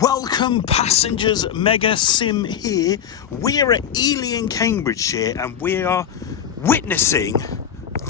Welcome passengers, Mega Sim here. We're at Ely in Cambridgeshire and we are witnessing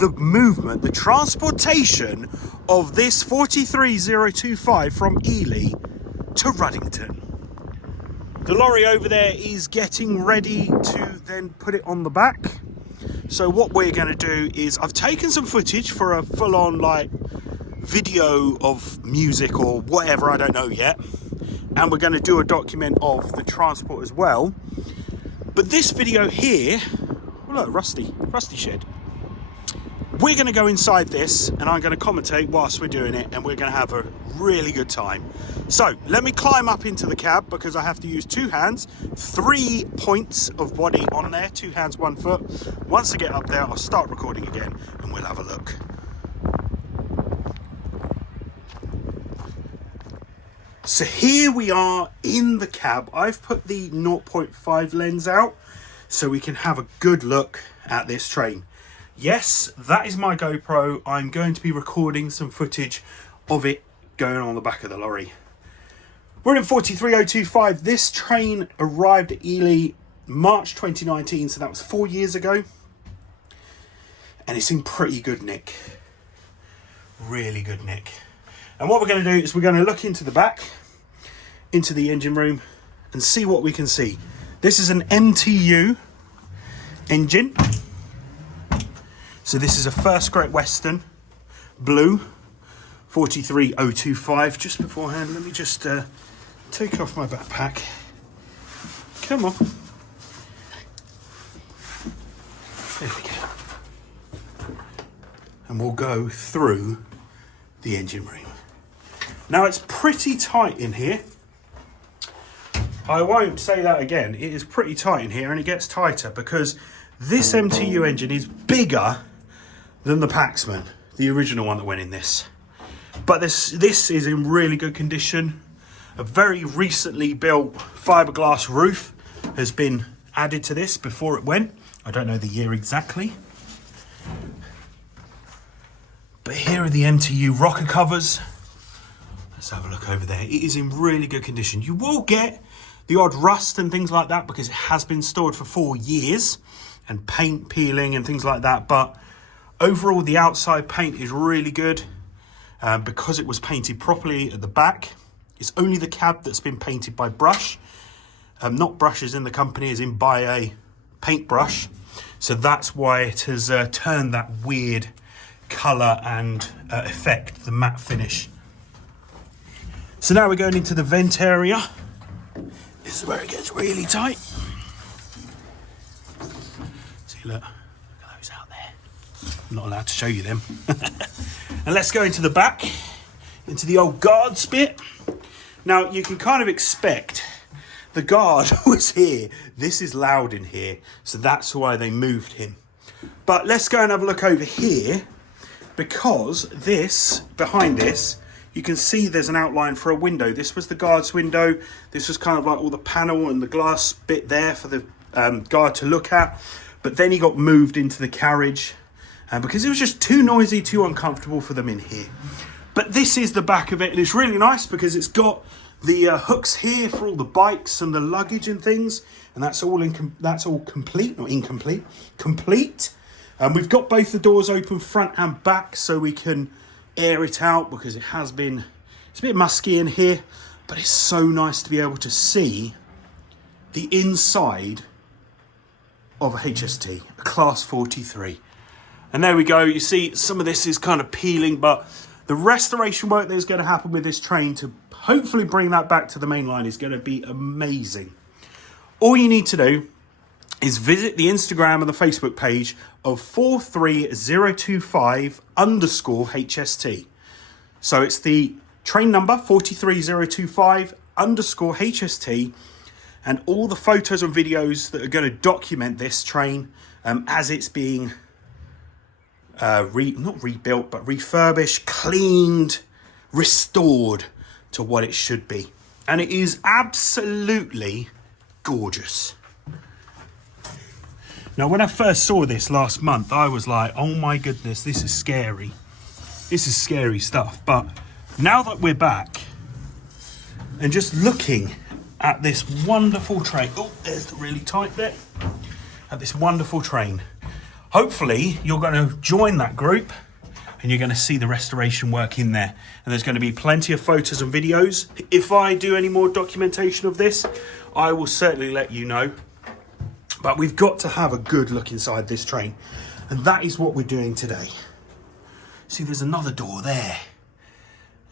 the movement, the transportation of this 43025 from Ely to Ruddington. The lorry over there is getting ready to then put it on the back. So what we're going to do is I've taken some footage for a full-on like video of music or whatever, I don't know yet. And we're going to do a document of the transport as well. But this video here, oh look, rusty shed. We're going to go inside this and I'm going to commentate whilst we're doing it and we're going to have a really good time. So let me climb up into the cab because I have to use two hands, 3 points of body on there, 2 hands, 1 foot. Once I get up there, I'll start recording again and we'll have a look. So here we are in the cab. I've put the 0.5 lens out so we can have a good look at this train. Yes, that is my GoPro. I'm going to be recording some footage of it going on the back of the lorry. We're in 43025. This train arrived at Ely March 2019, so that was 4 years ago. And it's in pretty good nick. Really good nick. And what we're going to do is we're going to look into the back, into the engine room, and see what we can see. This is an MTU engine. So this is a First Great Western blue 43025. Just beforehand, let me just take off my backpack. Come on. There we go. And we'll go through the engine room. Now it's pretty tight in here. I won't say that again. It is pretty tight in here and it gets tighter because this MTU engine is bigger than the Paxman, the original one that went in this. But this is in really good condition. A very recently built fiberglass roof has been added to this before it went. I don't know the year exactly. But here are the MTU rocker covers. Let's have a look over there. It is in really good condition. You will get the odd rust and things like that because it has been stored for 4 years and paint peeling and things like that. But overall, the outside paint is really good because it was painted properly at the back. It's only the cab that's been painted by brush. Not brushes in the company, as in by a paintbrush. So that's why it has turned that weird colour and effect, the matte finish. So now we're going into the vent area. This is where it gets really tight. See, look at those out there. I'm not allowed to show you them. And let's go into the back, into the old guards bit. Now you can kind of expect the guard was here. This is loud in here, so that's why they moved him. But let's go and have a look over here. Because this, behind this, you can see there's an outline for a window. This was the guard's window. This was kind of like all the panel and the glass bit there for the guard to look at. But then he got moved into the carriage because it was just too noisy, too uncomfortable for them in here. But this is the back of it, and it's really nice because it's got the hooks here for all the bikes and the luggage and things. And that's all complete, not incomplete, complete. We've got both the doors open front and back so we can air it out because it's a bit musky in here, but it's so nice to be able to see the inside of a HST, a class 43. And there we go. You see some of this is kind of peeling, but the restoration work that's going to happen with this train to hopefully bring that back to the main line is going to be amazing. All you need to do is visit the Instagram and the Facebook page of 43025_HST. So it's the train number 43025_HST, and all the photos and videos that are going to document this train as it's being not rebuilt, but refurbished, cleaned, restored to what it should be. And it is absolutely gorgeous. Now, when I first saw this last month, I was like, oh my goodness, this is scary. This is scary stuff. But now that we're back, and just looking at this wonderful train. Oh, there's the really tight bit. At this wonderful train. Hopefully you're going to join that group and you're going to see the restoration work in there. And there's going to be plenty of photos and videos. If I do any more documentation of this, I will certainly let you know. But we've got to have a good look inside this train. And that is what we're doing today. See, there's another door there.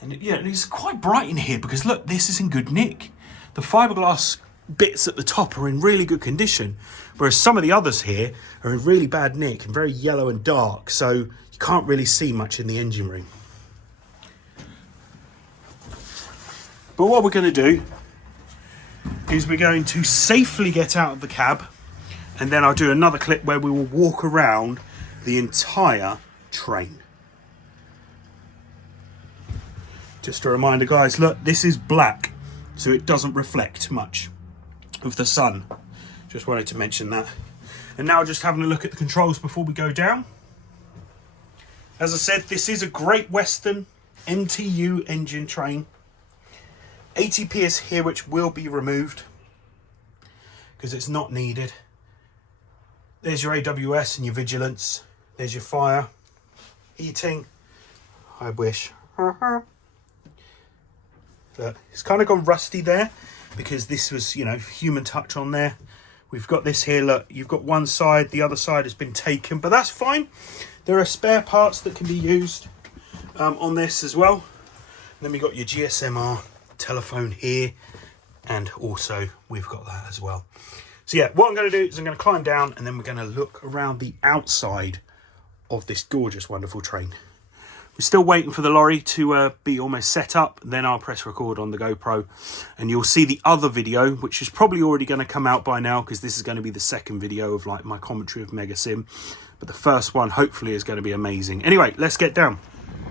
And yeah, it's quite bright in here because look, this is in good nick. The fiberglass bits at the top are in really good condition, whereas some of the others here are in really bad nick and very yellow and dark, so you can't really see much in the engine room. But what we're going to do is we're going to safely get out of the cab, and then I'll do another clip where we will walk around the entire train. Just a reminder, guys, look, this is black, so it doesn't reflect much of the sun. Just wanted to mention that. And now just having a look at the controls before we go down. As I said, this is a Great Western MTU engine train. ATP is here, which will be removed because it's not needed. There's your AWS and your vigilance. There's your fire, heating. I wish. Look, it's kind of gone rusty there because this was, you know, human touch on there. We've got this here, look, you've got one side, the other side has been taken, but that's fine. There are spare parts that can be used on this as well. And then we've got your GSMR telephone here, and also we've got that as well. So yeah, what I'm going to do is I'm going to climb down and then we're going to look around the outside of this gorgeous, wonderful train. We're still waiting for the lorry to be almost set up. Then I'll press record on the GoPro and you'll see the other video, which is probably already going to come out by now because this is going to be the second video of like my commentary of Mega Sim. But the first one hopefully is going to be amazing. Anyway, let's get down.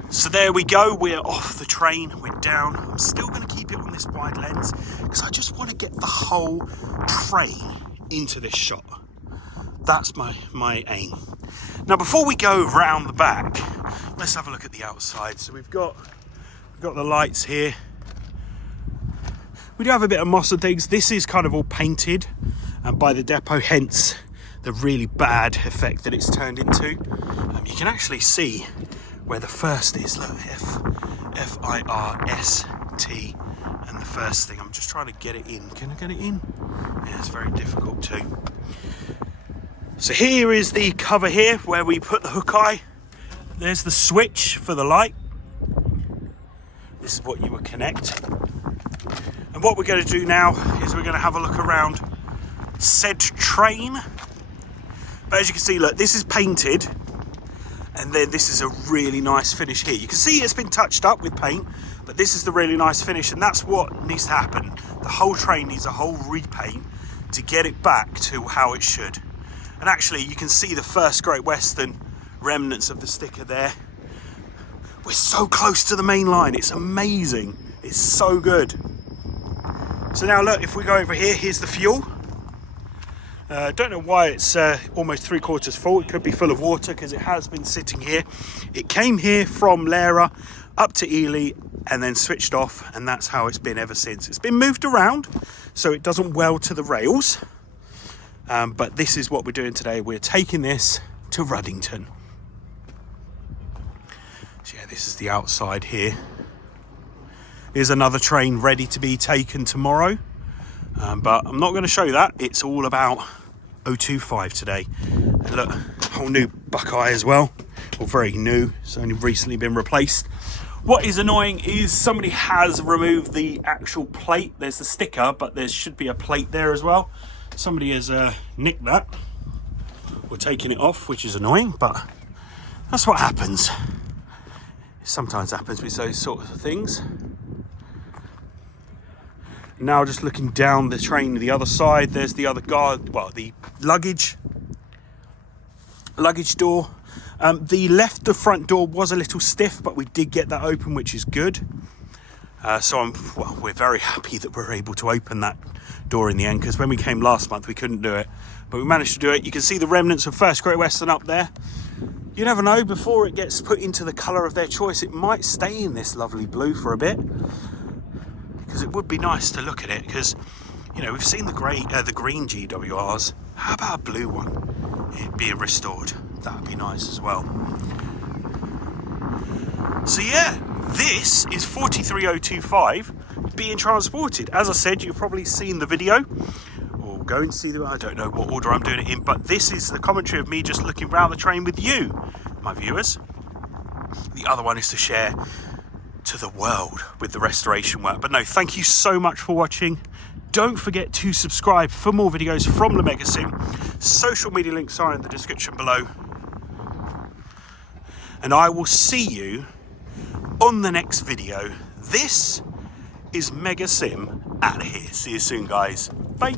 So there we go. We're off the train. We're down. I'm still going to keep it on this wide lens because I just want to get the whole train into this shot. That's my aim. Now, before we go round the back, let's have a look at the outside. So we've got the lights here. We do have a bit of moss and things. This is kind of all painted by the depot, hence the really bad effect that it's turned into. You can actually see where the first is. Look, F-I-R-S-T, and the first thing. I'm just trying to get it in. Can I get it in? Yeah, it's very difficult too. So here is the cover here where we put the hook eye. There's the switch for the light. This is what you would connect. And what we're going to do now is we're going to have a look around said train. But as you can see, look, this is painted. And then this is a really nice finish here. You can see it's been touched up with paint, but this is the really nice finish. And that's what needs to happen. The whole train needs a whole repaint to get it back to how it should. And actually, you can see the first Great Western remnants of the sticker there. We're so close to the main line. It's amazing. It's so good. So now look, if we go over here, here's the fuel. Don't know why it's almost 3/4 full. It could be full of water because it has been sitting here. It came here from Lara up to Ely and then switched off, and that's how it's been ever since. It's been moved around so it doesn't weld to the rails. But this is what we're doing today. We're taking this to Ruddington. So yeah, this is the outside here. Here's another train ready to be taken tomorrow. But I'm not going to show that. It's all about 025 today. And look, whole new Buckeye as well. Well, very new. It's only recently been replaced. What is annoying is somebody has removed the actual plate. There's the sticker, but there should be a plate there as well. Somebody has nicked that or taken it off, which is annoying, but that's what happens. It sometimes happens with those sorts of things. Now just looking down the train to the other side, there's the other guard, well, the luggage door. The front door was a little stiff, but we did get that open, which is good. So we're very happy that we're able to open that door in the end, because when we came last month we couldn't do it, but we managed to do it. You can see the remnants of First Great Western up there. You never know, before it gets put into the colour of their choice, it might stay in this lovely blue for a bit, because it would be nice to look at it, because, you know, we've seen the green GWRs. How about a blue one? It being restored. That would be nice as well. So yeah, this is 43025 being transported. As I said, you've probably seen the video, or going to see the, I don't know what order I'm doing it in, but this is the commentary of me just looking around the train with you, my viewers. The other one is to share to the world with the restoration work. But no, thank you so much for watching. Don't forget to subscribe for more videos from the Mega Sim. Social media links are in the description below. And I will see you on the next video. This is Mega Sim out of here. See you soon, guys. Bye.